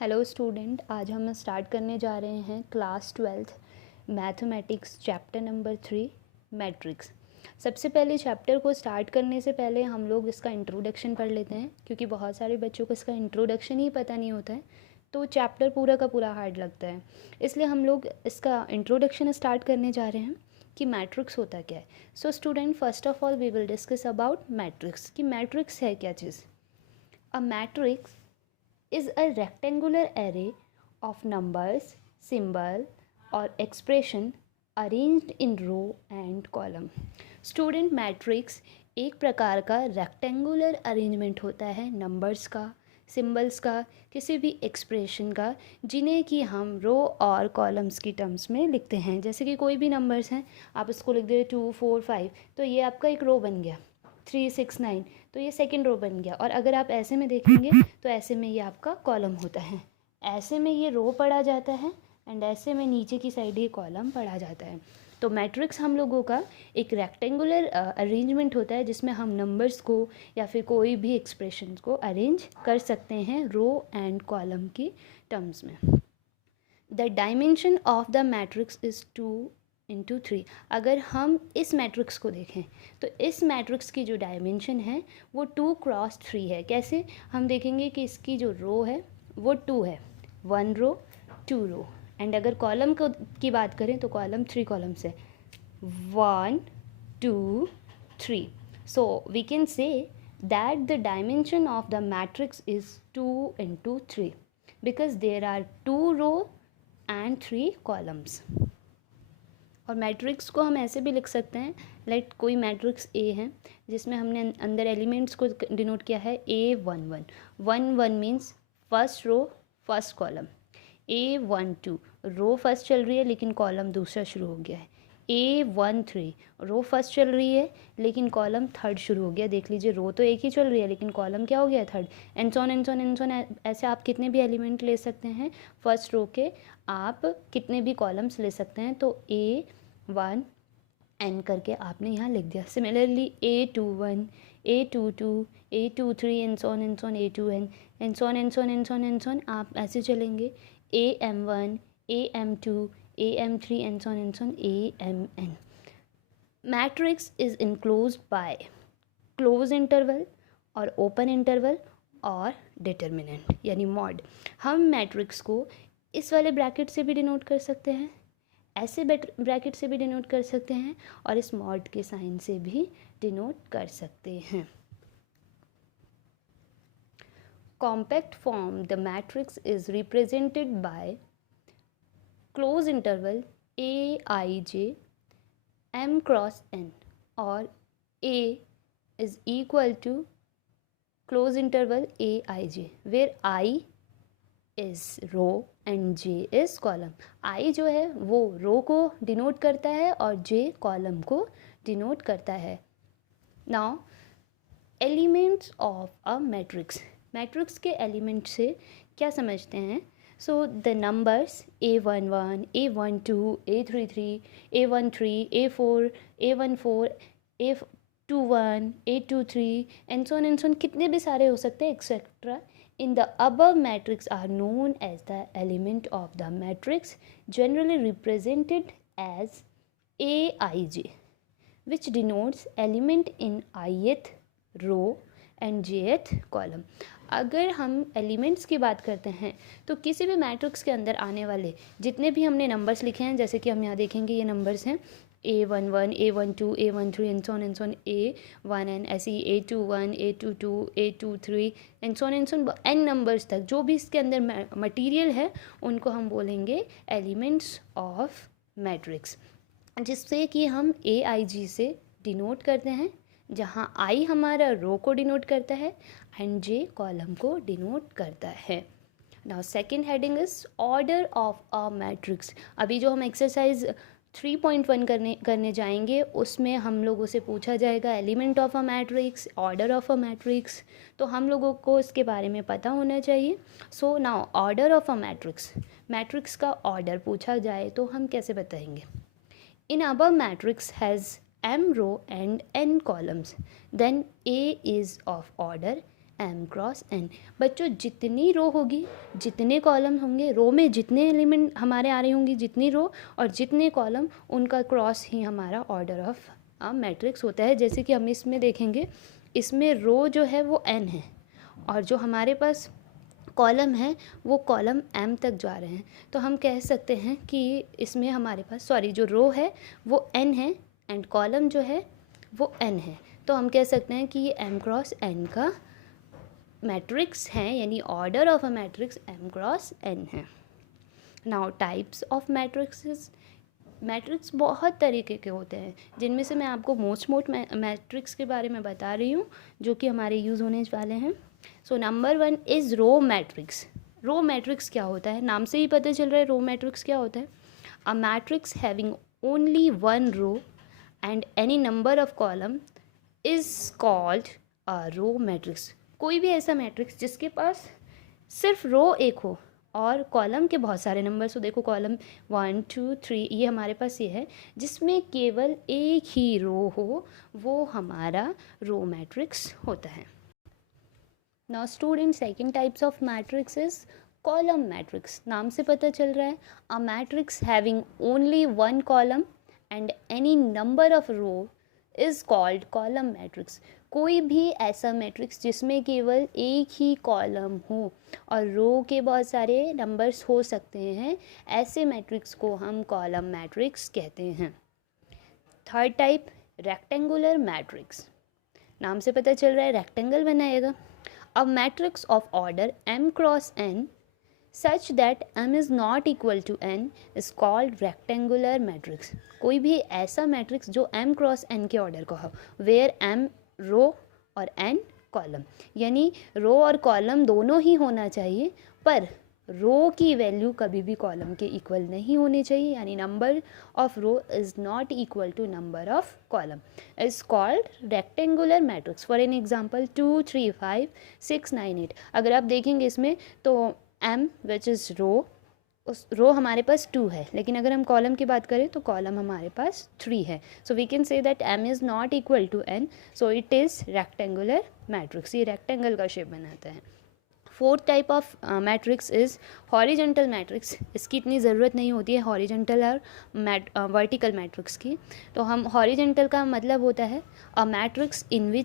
Hello student, आज हम start करने जा रहे हैं class 12th mathematics chapter number 3 matrix. सबसे पहले चैप्टर को स्टार्ट करने से पहले हम लोग इसका इंट्रोडक्शन पढ़ लेते हैं, क्योंकि बहुत सारे बच्चों को इसका इंट्रोडक्शन ही पता नहीं होता है तो चैप्टर पूरा का पूरा हार्ड लगता है। इसलिए हम लोग इसका इंट्रोडक्शन स्टार्ट करने जा रहे हैं कि मैट्रिक्स होता क्या है। So student, first of all we will discuss about matrix कि मैट्रिक्स है क्या चीज़। A matrix is a rectangular array of numbers, symbol or expression arranged in row and column. Student, matrix एक प्रकार का रेक्टेंगुलर अरेंजमेंट होता है numbers का, सिंबल्स का, किसी भी एक्सप्रेशन का, जिन्हें कि हम रो और कॉलम्स की टर्म्स में लिखते हैं। जैसे कि कोई भी नंबर्स हैं, आप इसको लिख दे 2 4 5, तो ये आपका एक रो बन गया। 3 6 9, तो ये सेकेंड रो बन गया। और अगर आप ऐसे में देखेंगे तो ऐसे में ये आपका कॉलम होता है, ऐसे में ये रो पढ़ा जाता है एंड ऐसे में नीचे की साइड ये कॉलम पढ़ा जाता है। तो मैट्रिक्स हम लोगों का एक रेक्टेंगुलर अरेंजमेंट होता है जिसमें हम नंबर्स को या फिर कोई भी एक्सप्रेशन को अरेंज कर सकते हैं रो एंड कॉलम की टर्म्स में। The dimension of the matrix is 2 × 3। अगर हम इस मैट्रिक्स को देखें तो इस मैट्रिक्स की जो डायमेंशन है वो 2 × 3 है। कैसे? हम देखेंगे कि इसकी जो रो है वो 2 है, 1 रो 2 रो। एंड अगर कॉलम को की बात करें तो कॉलम 3 कॉलम्स है, 1 2 3। So we can say that the dimension of the matrix is 2 × 3 because there are 2 row and 3 columns. और मैट्रिक्स को हम ऐसे भी लिख सकते हैं, लाइक कोई मैट्रिक्स ए है जिसमें हमने अंदर एलिमेंट्स को डिनोट किया है A11। 1 means first row first column. A12 row first चल रही है लेकिन कॉलम दूसरा शुरू हो गया है। A13 रो फर्स्ट चल रही है लेकिन कॉलम थर्ड शुरू हो गया। देख लीजिए, रो तो एक ही चल रही है लेकिन कॉलम क्या हो गया, third. And so on and so on and so on, ऐसे आप कितने भी एलिमेंट ले सकते हैं फर्स्ट रो के, आप कितने भी कॉलम्स ले सकते हैं। तो A1 एन करके आपने यहाँ लिख दिया। Similarly A21 A22 A23 and so on and so on A2n and so on and so on and so on and so on, आप ऐसे चलेंगे AM1 AM2 AM3 and so on and so on AMN. Matrix is enclosed by close interval और open interval और determinant यानी mod. हम matrix को इस वाले ब्रैकेट से भी डिनोट कर सकते हैं, ऐसे ब्रैकेट से भी डिनोट कर सकते हैं और इस मॉड के साइन से भी डिनोट कर सकते हैं। Compact form the matrix is represented by close interval Aij m × n और A is equal to close interval Aij where I is row and J is column। I जो है वो रो को डिनोट करता है और J कॉलम को denote करता है। Now elements of a matrix. Matrix के एलिमेंट से क्या समझते हैं? So the numbers A11, A12, A33, A13, A4, A14, A21, A23 and so on कितने भी सारे हो सकते हैं etcetera. In the above matrix are known as the element of the matrix, generally represented as Aij, which denotes element in ith row and jth column. अगर हम elements की बात करते हैं तो किसी भी मैट्रिक्स के अंदर आने वाले जितने भी हमने नंबर्स लिखे हैं, जैसे कि हम यहाँ देखेंगे ये नंबर्स हैं A11 A12 A13 and so on A1n, ऐसे ही A21 A22 A23 and so on an numbers तक जो भी इसके अंदर मटीरियल है उनको हम बोलेंगे एलिमेंट्स ऑफ मैट्रिक्स, जिससे कि हम Aij से डिनोट करते हैं, जहाँ I हमारा रो को डिनोट करता है एंड J कॉलम को डिनोट करता है। Now second heading is order of a matrix. अभी जो हम एक्सरसाइज 3.1 करने जाएंगे उसमें हम लोगों से पूछा जाएगा element of a matrix, order of a matrix, तो हम लोगों को इसके बारे में पता होना चाहिए। So now order of a matrix, matrix का ऑर्डर पूछा जाए तो हम कैसे बताएंगे? In above matrix has m row and n columns, then A is of order m cross n. बच्चों जितनी रो होगी, जितने कॉलम होंगे, रो में जितने एलिमेंट हमारे आ रही होंगी, जितनी रो और जितने कॉलम, उनका क्रॉस ही हमारा ऑर्डर ऑफ अ मैट्रिक्स होता है। जैसे कि हम इसमें देखेंगे, इसमें रो जो है वो एन है और जो हमारे पास कॉलम है वो कॉलम एम तक जा रहे हैं। तो हम कह सकते हैं कि इसमें हमारे पास जो रो है वो एन है एंड कॉलम जो है वो एन है। तो हम कह सकते हैं कि ये एम क्रॉस एन का मैट्रिक्स है, यानी order of a matrix M cross N है। Now types of matrices. Matrix बहुत तरीके के होते हैं, जिनमें से मैं आपको मोस्ट मैट्रिक्स के बारे में बता रही हूँ जो कि हमारे यूज़ होने वाले हैं। So number 1 is row matrix. Row matrix क्या होता है, नाम से ही पता चल रहा है रो मैट्रिक्स क्या होता है। A matrix having only one row and any number of column is called a row matrix. कोई भी ऐसा मैट्रिक्स जिसके पास सिर्फ रो एक हो और कॉलम के बहुत सारे नंबर्स हो, देखो कॉलम 1 2 3 ये हमारे पास ये है, जिसमें केवल एक ही रो हो, वो हमारा रो मैट्रिक्स होता है। Now student, second types of matrix is column matrix. नाम से पता चल रहा है, a matrix having only one column and any number of row is called column matrix. कोई भी ऐसा मैट्रिक्स जिसमें केवल एक ही कॉलम हो और रो के बहुत सारे नंबर्स हो सकते हैं, ऐसे मैट्रिक्स को हम कॉलम मैट्रिक्स कहते हैं। Third type, rectangular matrix. नाम से पता चल रहा है रेक्टेंगल बनाएगा। A matrix of order m cross n such that m is not equal to n is called rectangular matrix। कोई भी ऐसा मैट्रिक्स जो m क्रॉस n के ऑर्डर का हो, वेयर m रो और n कॉलम, यानी रो और कॉलम दोनों ही होना चाहिए, पर रो की वैल्यू कभी भी कॉलम के इक्वल नहीं होनी चाहिए, यानी number of row is not equal to number of column, is called rectangular matrix. For an example 2 3 5 6 9 8। अगर आप देखेंगे इसमें तो m विच इज़ रो, उस रो हमारे पास 2 है, लेकिन अगर हम कॉलम की बात करें तो कॉलम हमारे पास 3 है। So we can say that m is not equal to n, so it is rectangular matrix. ये रेक्टेंगल का शेप बनाता है। Fourth type of matrix is horizontal matrix. इसकी इतनी ज़रूरत नहीं होती है हॉरिजेंटल और वर्टिकल मैट्रिक्स की। तो हम हॉरिजेंटल का मतलब होता है अ मैट्रिक्स इन विच